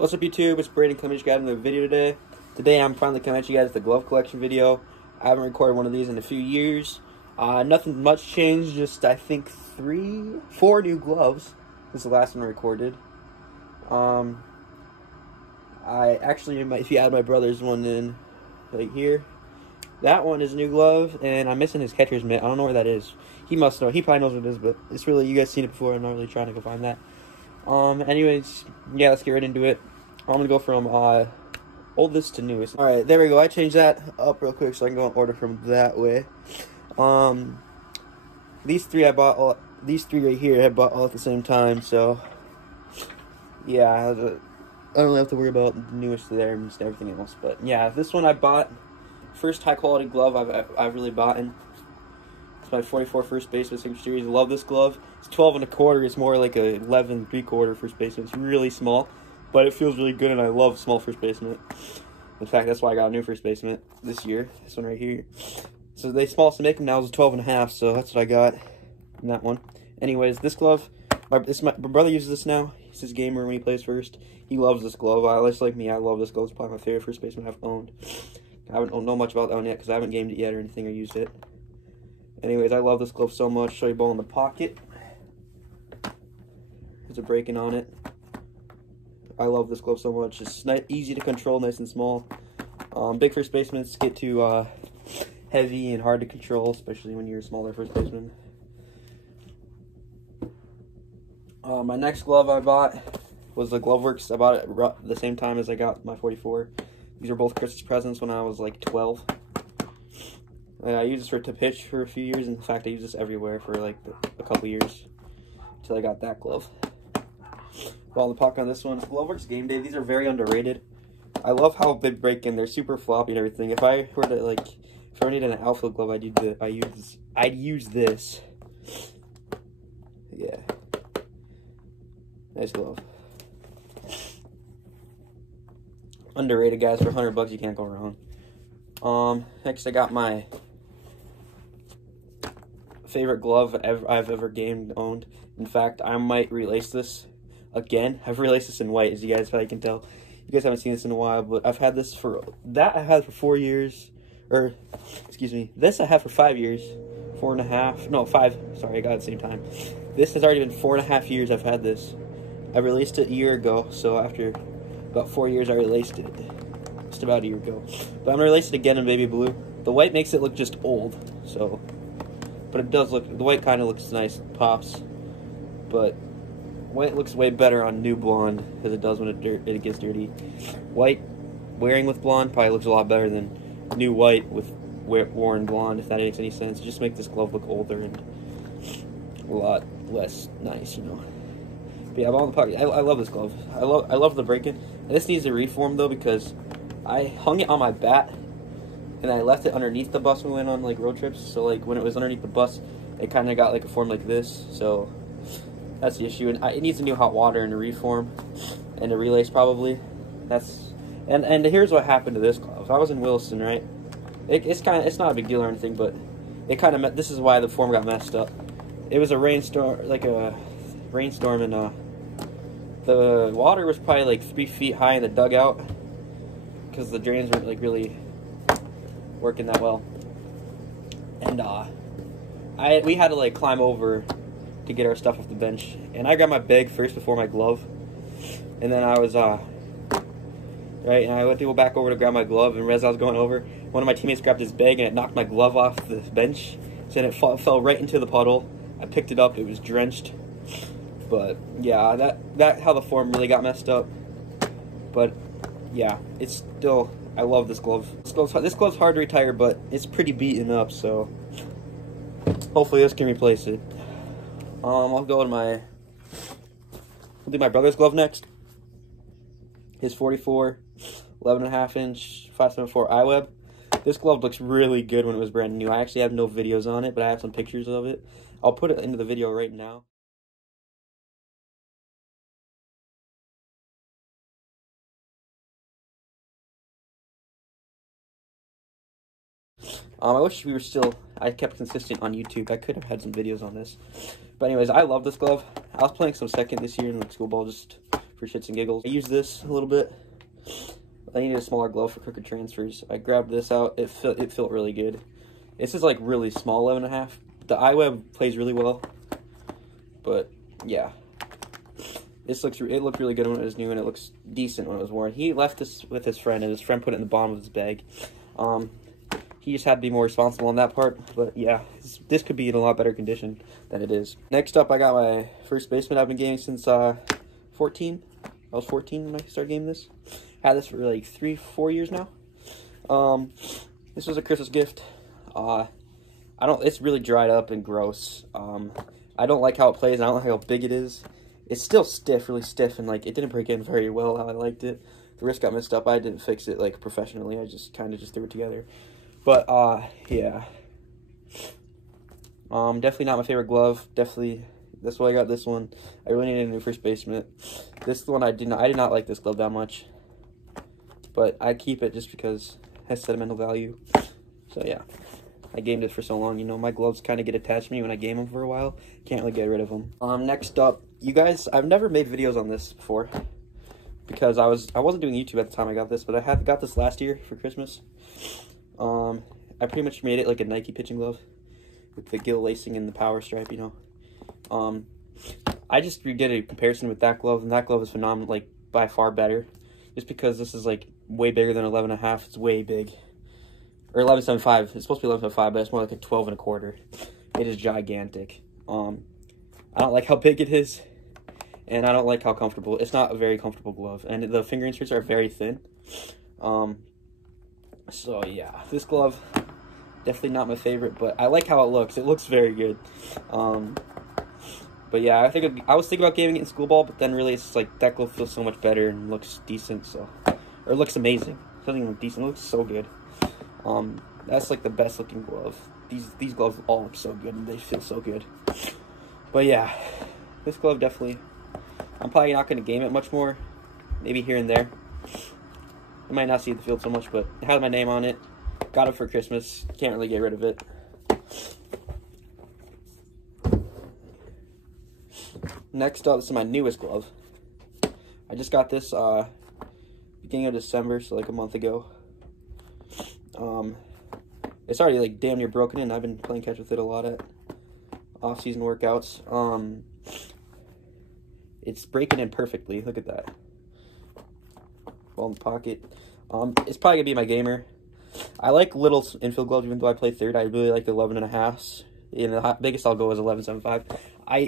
What's up YouTube, it's Brandon coming at you guys in the video today. Today I'm finally coming at you guys with the glove collection video. I haven't recorded one of these in a few years. Nothing much changed, just I think 4 new gloves. This is the last one I recorded. I actually, if you add my brother's one in, right here, that one is a new glove, and I'm missing his catcher's mitt. I don't know where that is. He must know. He probably knows what it is, but it's really, you guys seen it before. I'm not really trying to go find that. Anyways, yeah, let's get right into it. I'm gonna go from oldest to newest. All right, there we go. I changed that up real quick so I can go in order from that way. These three I bought all. These three right here I bought all at the same time. So yeah, I don't really have to worry about the newest there and everything else. But yeah, this one I bought. First high quality glove I've really bought in. It's my 44 first baseman signature series. I love this glove. It's 12 1/4. It's more like a 11 3/4 first baseman. It's really small, but it feels really good, and I love small first baseman. In fact, that's why I got a new first baseman this year. This one right here. So they smallest to make them now is a 12 1/2. So that's what I got in that one. Anyways, this glove, my brother uses this now. He's his gamer when he plays first. He loves this glove. Just like me, I love this glove. It's probably my favorite first baseman I've owned. I don't know much about that one yet because I haven't gamed it yet or anything or used it. Anyways, I love this glove so much. Show you ball in the pocket. There's a break-in on it. I love this glove so much. It's easy to control, nice and small. Big first basemen get too heavy and hard to control, especially when you're a smaller first baseman. My next glove I bought was the Gloveworks. I bought it at the same time as I got my 44. These were both Christmas presents when I was like 12. I used this to pitch for a few years. In fact, I used this everywhere for like a couple years until I got that glove. Ball in the pocket on this one. Gloveworks Game Day. These are very underrated. I love how they break in. They're super floppy and everything. If I were to if I needed an outfield glove, I'd use this. Yeah, nice glove. Underrated, guys. For $100, you can't go wrong. Next I got my favorite glove I've ever owned. In fact, I might relace this again. I've relaced this in white, as you guys probably can tell. You guys haven't seen this in a while, but I've had this for 4 years, or excuse me, this I have for 5 years, 4.5, no 5. Sorry, I got it at the same time. This has already been 4.5 years I've had this. I released it a year ago, so after about 4 years I relaced it. Just about a year ago. But I'm gonna release it again in baby blue. The white makes it look just old, so, but it does look, the white kind of looks nice, pops, but white looks way better on new blonde as it does when it gets dirty. White wearing with blonde probably looks a lot better than new white with worn blonde, if that makes any sense. It just makes this glove look older and a lot less nice, you know. But yeah, ball in the pocket. I love this glove. I love the break-in. This needs a reform though because I hung it on my bat and I left it underneath the bus when we went on like road trips. So like when it was underneath the bus, it kind of got like a form like this. So that's the issue. And it needs a new hot water and a reform and a relace probably. And here's what happened to this glove. I was in Williston, right? It's not a big deal or anything, but it kind of this is why the form got messed up. It was a rainstorm, and the water was probably like 3 feet high in the dugout because the drains weren't like really working that well, and we had to like climb over to get our stuff off the bench, and I grabbed my bag first before my glove, and then I was right, and I went to go back over to grab my glove, and as I was going over, one of my teammates grabbed his bag and it knocked my glove off the bench, so then it fell right into the puddle. I picked it up, it was drenched. But yeah, that how the form really got messed up. But yeah, it's still, I love this glove. This glove's hard to retire, but it's pretty beaten up, so hopefully this can replace it. I'll go to I'll do my brother's glove next. His 44, 11.5 inch, 574 iWeb. This glove looks really good when it was brand new. I actually have no videos on it, but I have some pictures of it. I'll put it into the video right now. I wish I kept consistent on YouTube. I could have had some videos on this. But anyways, I love this glove. I was playing some second this year in like school ball just for shits and giggles. I use this a little bit. I needed a smaller glove for crooked transfers. I grabbed this out. It felt really good. This is like really small, 11.5. The iWeb plays really well, but yeah, it looked really good when it was new, and it looks decent when it was worn. He left this with his friend, and his friend put it in the bottom of his bag. He just had to be more responsible on that part, but yeah, this could be in a lot better condition than it is. Next up, I got my first baseman I've been gaming since 14. I was 14 when I started gaming this. Had this for like 3-4 years now. This was a Christmas gift. It's really dried up and gross. I don't like how it plays, and I don't like how big it is. It's still stiff, really stiff, and like it didn't break in very well how I liked it. The wrist got messed up. I didn't fix it like professionally. I just kind of just threw it together. But yeah. Definitely not my favorite glove. Definitely, that's why I got this one. I really needed a new first baseman. This one I did not like this glove that much, but I keep it just because it has sentimental value. So yeah, I gamed it for so long. You know, my gloves kind of get attached to me when I game them for a while. Can't really get rid of them. Next up, you guys, I've never made videos on this before because I wasn't doing YouTube at the time I got this, but I got this last year for Christmas. I pretty much made it like a Nike pitching glove with the gill lacing and the power stripe, you know. I just did a comparison with that glove, and that glove is phenomenal, like by far better, just because this is like way bigger than 11.5. It's way big, or 11.75. It's supposed to be 11.75, but it's more like a 12.25. It is gigantic. I don't like how big it is, and I don't like how comfortable. It's not a very comfortable glove, and the finger inserts are very thin. So yeah, this glove, definitely not my favorite, but I like how it looks. It looks very good. But yeah, I was thinking about gaming it in school ball, but then really it's like that glove feels so much better and looks decent, or looks amazing. It doesn't even look decent, it looks so good. That's like the best looking glove. These gloves all look so good and they feel so good. But yeah, this glove definitely, I'm probably not going to game it much more, maybe here and there. I might not see the field so much, but it has my name on it. Got it for Christmas. Can't really get rid of it. Next up, this is my newest glove. I just got this beginning of December, so like a month ago. It's already like damn near broken in. I've been playing catch with it a lot at off-season workouts. It's breaking in perfectly. Look at that. Ball in the pocket. It's probably gonna be my gamer. I like little infield gloves, even though I play third. I really like the 11.5s. And the biggest I'll go is 11.75. I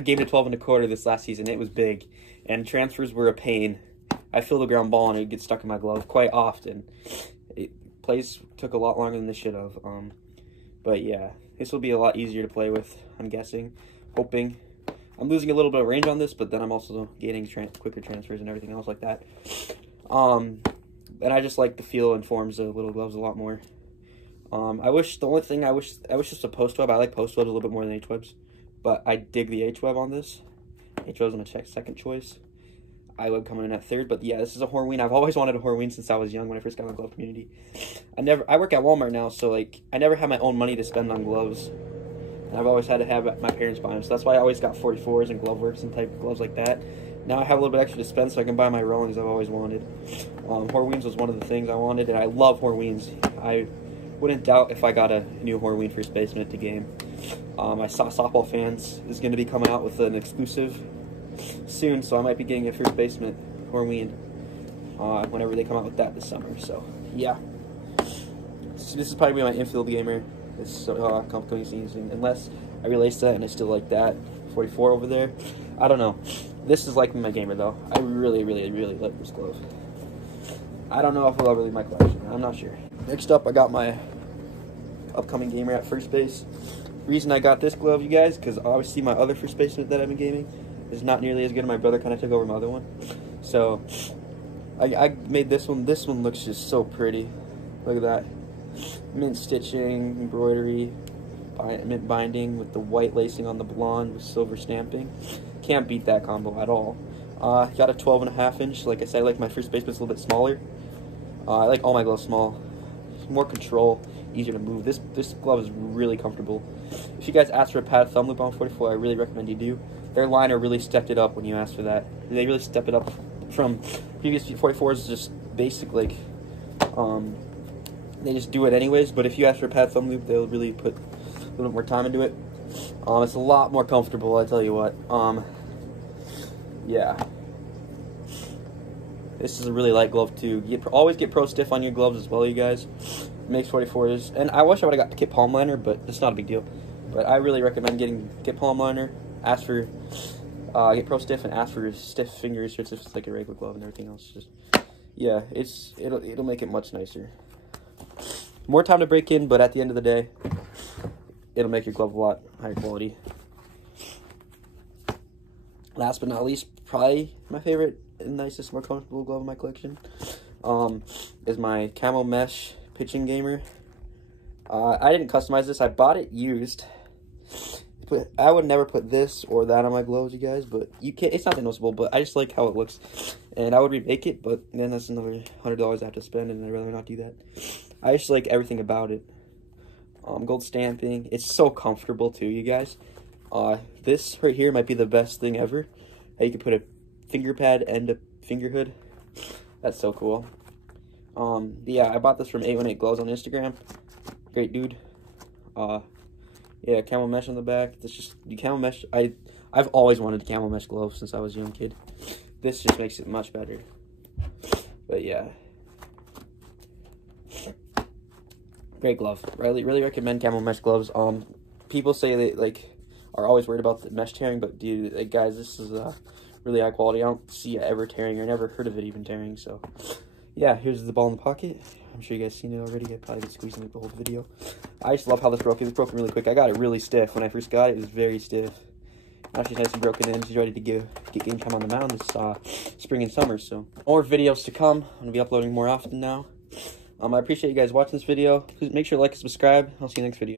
gamed a 12.25 this last season. It was big, and transfers were a pain. I feel the ground ball and it gets stuck in my glove quite often. Plays took a lot longer than they should have. But yeah, this will be a lot easier to play with, I'm guessing, hoping. I'm losing a little bit of range on this, but then I'm also gaining quicker transfers and everything else like that. And I just like the feel and forms of little gloves a lot more. I wish it's a post web. I like post webs a little bit more than H webs, but I dig the H web on this. H web's on a second choice. iWeb coming in at third, but yeah, this is a Horween. I've always wanted a Horween since I was young when I first got my glove community. I work at Walmart now, so like I never had my own money to spend on gloves. And I've always had to have my parents buy them, so that's why I always got 44s and Gloveworks and type of gloves like that. Now I have a little bit extra to spend, so I can buy my Rollings I've always wanted. Horweens was one of the things I wanted, and I love Horweens. I wouldn't doubt if I got a new Horween first baseman to game. I saw Softball Fans is going to be coming out with an exclusive soon, so I might be getting a first baseman Horween whenever they come out with that this summer. So yeah, so this is probably my infield gamer this upcoming season, unless I relace that and I still like that 44 over there. I don't know. This is like my gamer though. I really, really, really like this glove. I don't know if it'll ever leave my collection. I'm not sure. Next up, I got my upcoming gamer at first base. Reason I got this glove, you guys, because obviously my other first baseman that I've been gaming is not nearly as good. My brother kind of took over my other one. So I made this one. This one looks just so pretty. Look at that. Mint stitching, embroidery, mint binding with the white lacing on the blonde with silver stamping. Can't beat that combo at all. Got a 12.5 inch. Like I said, I like my first baseman's a little bit smaller. I like all my gloves small. More control, easier to move. This glove is really comfortable. If you guys ask for a padded thumb loop on 44, I really recommend you do. their liner really stepped it up when you asked for that. They really stepped it up from previous 44s, just basic, like, they just do it anyways, but if you ask for a pad thumb loop, they'll really put a little bit more time into it. It's a lot more comfortable, I tell you what. Yeah. This is a really light glove too. Always get Pro Stiff on your gloves as well, you guys. Makes 44s, and I wish I would have got the Kit palm liner, but it's not a big deal. But I really recommend getting Kit palm liner. Ask for get Pro Stiff and ask for stiff fingers, so it's just like a regular glove and everything else. Just yeah, it'll make it much nicer. More time to break in, but at the end of the day, it'll make your glove a lot higher quality. Last but not least, probably my favorite and nicest, more comfortable glove in my collection is my Camo Mesh Pitching Gamer. I didn't customize this. I bought it used. But I would never put this or that on my gloves, you guys. But you can't. It's not that noticeable, but I just like how it looks, and I would remake it. But then that's another $100 I have to spend, and I'd rather not do that. I just like everything about it. Gold stamping. It's so comfortable too, you guys. This right here might be the best thing ever. You can put a finger pad and a finger hood. That's so cool. Yeah, I bought this from 818 Gloves on Instagram. Great dude. Yeah, Camo Mesh on the back. This just the Camo Mesh. I've always wanted Camo Mesh gloves since I was a young kid. This just makes it much better. But yeah, great glove. Really recommend Camo Mesh gloves. People say they are always worried about the mesh tearing, but dude, guys, this is really high quality. I don't see it ever tearing, or never heard of it even tearing. So yeah, here's the ball in the pocket. I'm sure you guys seen it already. I probably been squeezing it the whole video. I just love how this broke. It was broken really quick. I got it really stiff when I first got it. It was very stiff. Now she's nice and broken in. She's ready to get game time on the mound this spring and summer. So more videos to come. I'm gonna be uploading more often now. I appreciate you guys watching this video. Please make sure to like and subscribe. I'll see you next video.